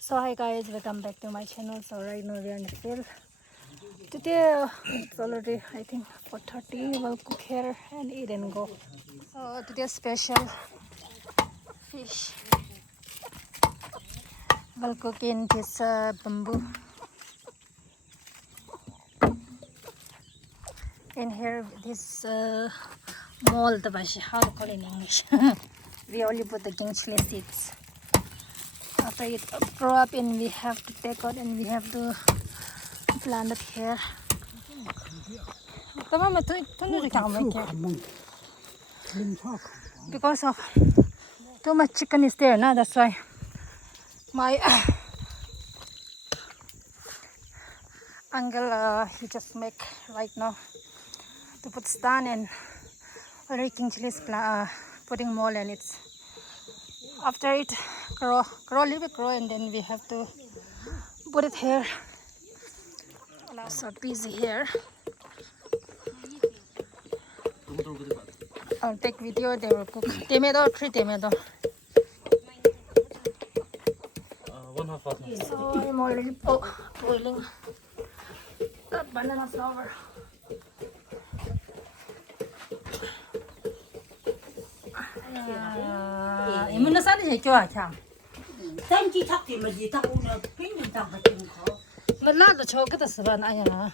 So hi guys, welcome back to my channel. So right now we are in the field. Today it's already I think 4:30. We'll cook here and eat and go. So today's special fish. We'll cook in this bamboo. In here this mold, how to call it in English. We only put the king chili seeds. After it grow up and we have to take out and we have to plant it here. Because of too much chicken is there, no? That's why my uncle he just make right now to put stand and already king chili is putting mold, and it's after it grow a little bit and then we have to put it here. So busy here. I'll take video. They will cook tomato, 3 tomato. So I'm already boiling the banana flour. 이문은 싸는 얘기 좋아 참. 땡기 잡기 뭐지? 다 오늘 빈는 다 같은 거. 뭐 나도 저기다 쓰반 아니야.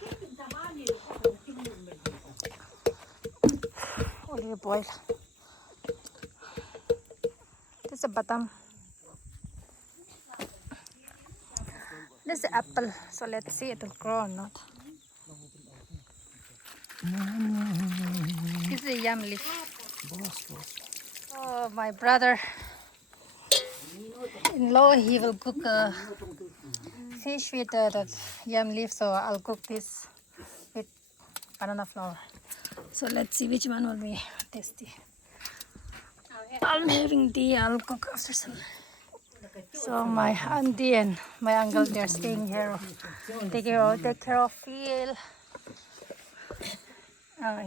Olive oil. This is a bottom. This is apple. So let's see it will grow or not. This is a yam leaf. Oh, my brother-in-law, he will cook fish with that yam leaf. So I'll cook this with banana flour. So let's see which one will be tasty. I'm having tea. I'll cook after some. So my auntie and my uncle, they're staying here. Take care of Phil.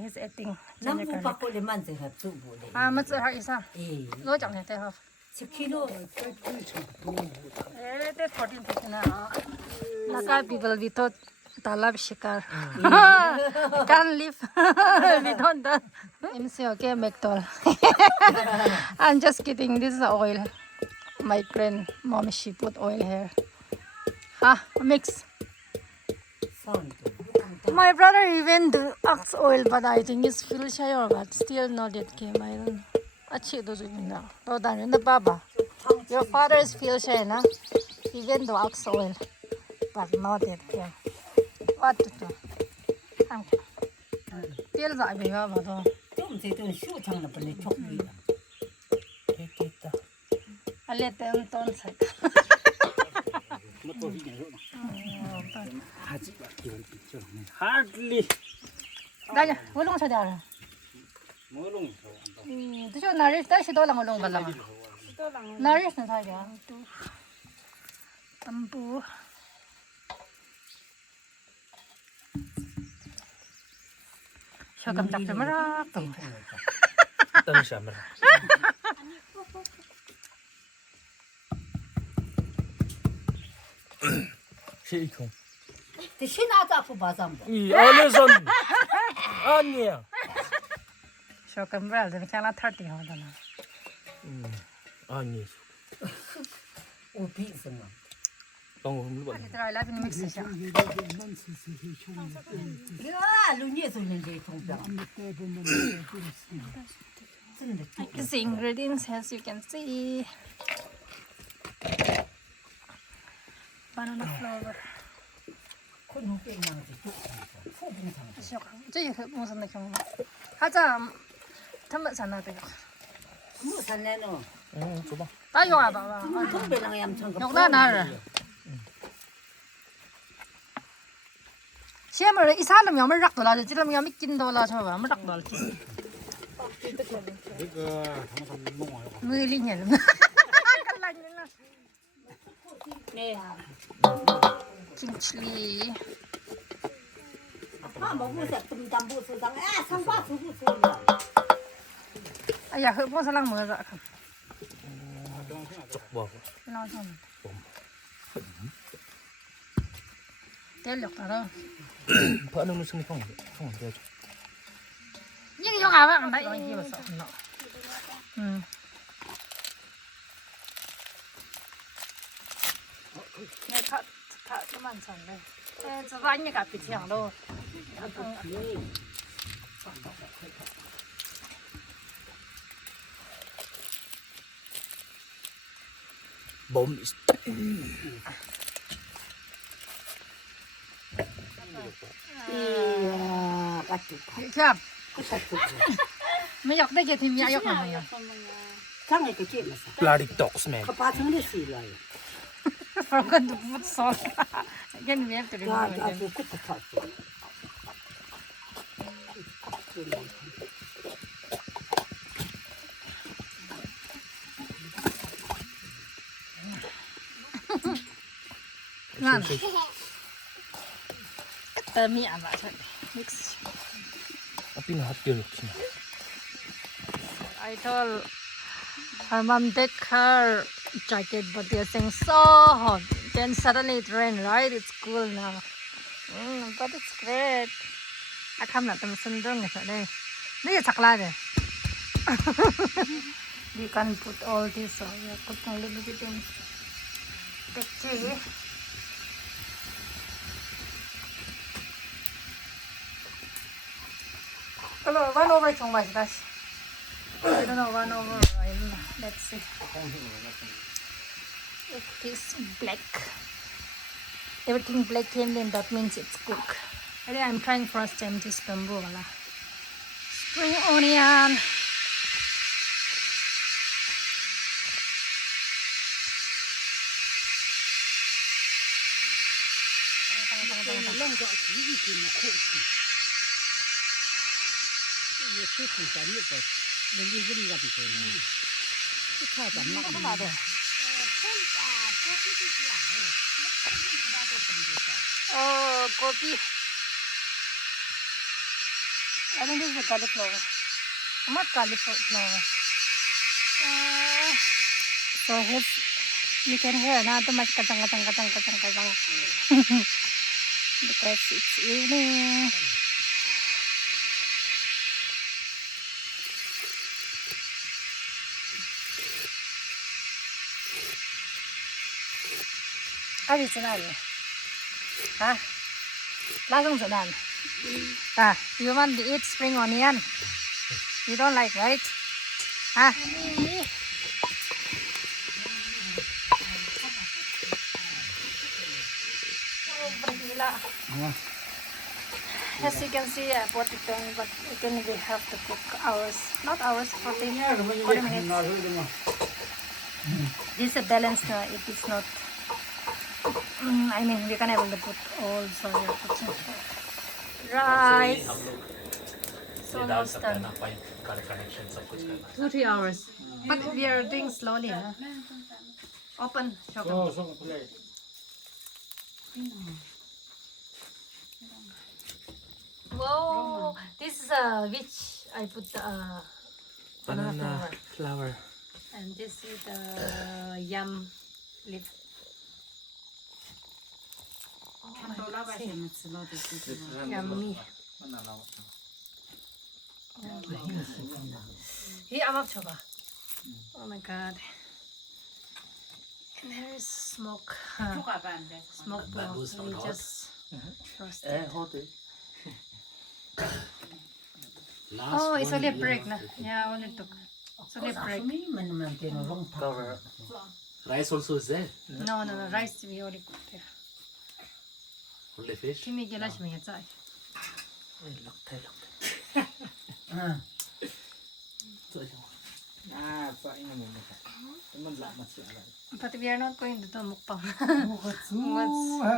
He's eating. 남부 바꿔ले 만들어 두부래. 맞아, 하이사. 예. 너 장해 대하. 10kg. They 14 na. Naga people we thought talab shikar. Can't live. We don't that. MC okay, McDonald. I'm just kidding. This is oil. My grandmom, she put oil here. Mix. My brother even do ox oil, but I think it's fuel share, but still not yet came. I don't know. Achi do now. No, the Baba. Your father is fuel share, na? Even do ox oil, but not yet came. What to do? Still that be Baba though. 좀 제대로 쇼창나 벌레 촉이. 됐다. I let them don't say. Hardly. Dahil, ulong sa dahil. Mulong. Ito siya, naris. Dahil siya lang ulong ba lang? Naris na tayo. Tampu. Siya kamtak sa marak. Tanong siya marak. Şeykom. 신하자 아프 봐삼. 이 안에선 아니야. Siya kamral. Dahil siya na 30 ako doon. 아니. 오 비스마. 방금 뭐? Ito ay labi ni mix siya. 야, 루니에서 있는데 통장. It's the ingredients as you can see. Banana flour. 저기 무슨 느낌? 하자. 탐만 산나도. 뭐 살래노? 줘봐. 나 용아 봐봐. 통배랑 얌창 거. 용나 나를. 시험을 이 사람 염을 락 돌아지. 지금 염이 낀 돌아 저 염을 락 돌아지. 이거 당선 먹어요. 물리냐. 네. 김치. 아 먹으세요. 좀 담보수당. 아 상과 수수수. 아야, 뭐 살랑 먹어라. 쪽 뭐? 나좀. Tell được đó. Phở nướng xương không đeo cho. Nhưng vô hả bạn đấy. Nghe thợ cho bạn sẵn đây. Thế cho anh như cả bị thẻo đâu. Bom. 이야, 맞죠. Chậm. Mới dọc đây thì mẹ dọc hả mày? 장에 그 집에서. Bloody dogs, man. 그 바탕에 쓰이라요. From good to put salt. Again, we have to 야, remove them. 아주 끝에 탔어. Ngon. Tớ mẹ vào thôi. Mix. Api na hot girl. I told her mom take her jacket, but they're saying so hot. Then suddenly it rained, right? It's cool now. But it's great. I come not to send them today. This is chocolate. You can put all this, so you put a little bit in the tea. Hello, one over too much. That's I don't know, one over. Let's see. If it is black, everything black and then that means it's cooked. Anyway, I'm trying first time this bamboo. Spring onion. Oh, coffee. I think this is a cauliflower. Not cauliflower. So here you can hear not too much kacang. Because it's evening. Abi senari. Hah? Langsung sedang. You want to eat spring onion? You don't like, right? Hah? As you can see, I bought it on, but again we have to cook hours. Not hours, 40 minutes. This is a balance. It is not. I mean, we can able to put all. So we are putting rice. So almost done. 2-3 hours. But we are doing slowly. Huh? Open. Whoa! This is which I put banana flower. and this is the yam leaf. Yummy. Here, I'm up to Oh my god. And there is smoke. Smoke ball. We just roast it. Oh, it's only a break. Yeah, only took. It's only a break. Cover. Rice also is there. No. Rice we already cooked there. Only fish. Kimi gelash me inside. But we are not going to do mukbang. It's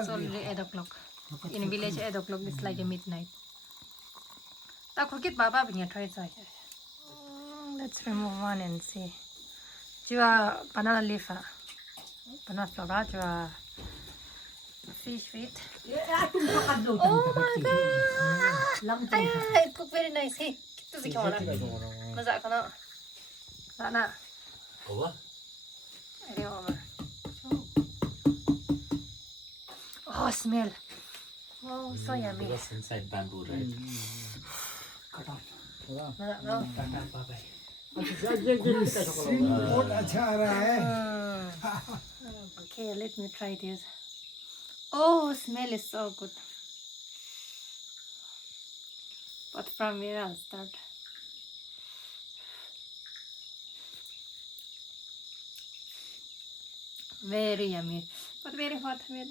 already 8 o'clock. In village, 8 o'clock is like a midnight. Let's remove one and see. Banana leaf. Banana flower. Fish feet. Oh my god! It cooked very nice. Hey, ito si Kiona. Masak ka na. Sana. Over. Ay, over. smell. Oh, so yummy. Because inside bamboo, right? No. Okay, let me try this. Oh, smell is so good. But from where I'll start? Very yummy, but very hot. With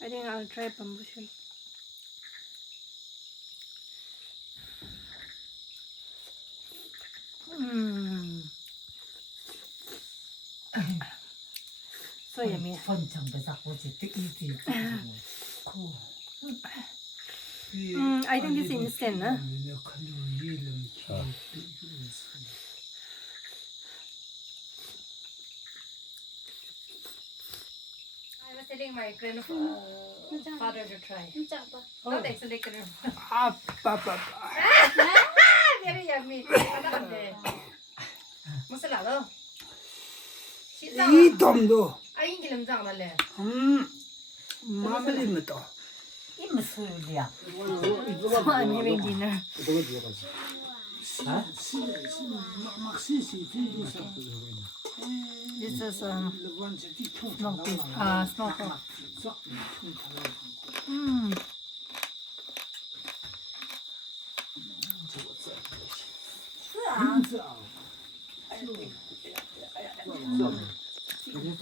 I think I'll try bamboo shoot. So yummy. I think it's instant, huh? I was telling my grandfather to try. Not actually grandfather. Very yummy. Masala though. 이 덤도 Ay, gilam jang la le. 마블리면 또 이무술이야. So I'm having dinner. This is smoked beef. Smoked pork.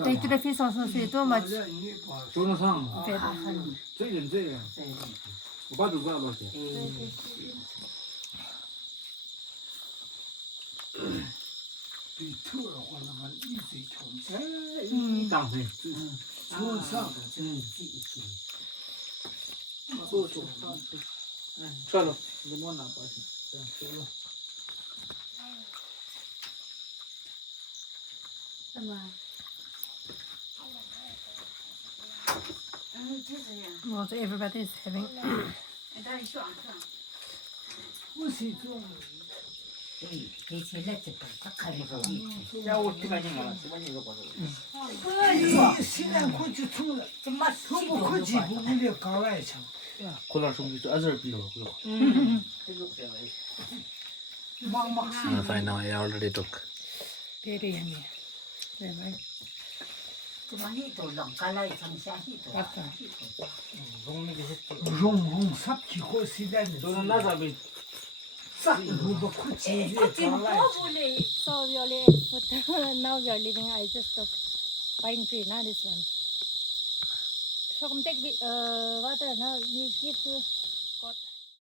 Take to the fish also say too much 조나상 fat. 저기 오빠도 그거 먹지 땅에. चलो वो ना पास चलो What everybody is having. 야, 어떻게 하냐? 저번에 이거 봐서. 신랑 고추 통을 후보 고치 부분에 가와야 참 콜라 좀 줘. 아저를 빌려. 막막 Fine now. I already took. Very yummy. Very 롱롱 삽기고 시대는 너는 나사비 싹 후보 고치 가와야 So we only ate food. Now we are leaving. I just took pine tree, not this one. So come take water now. We give to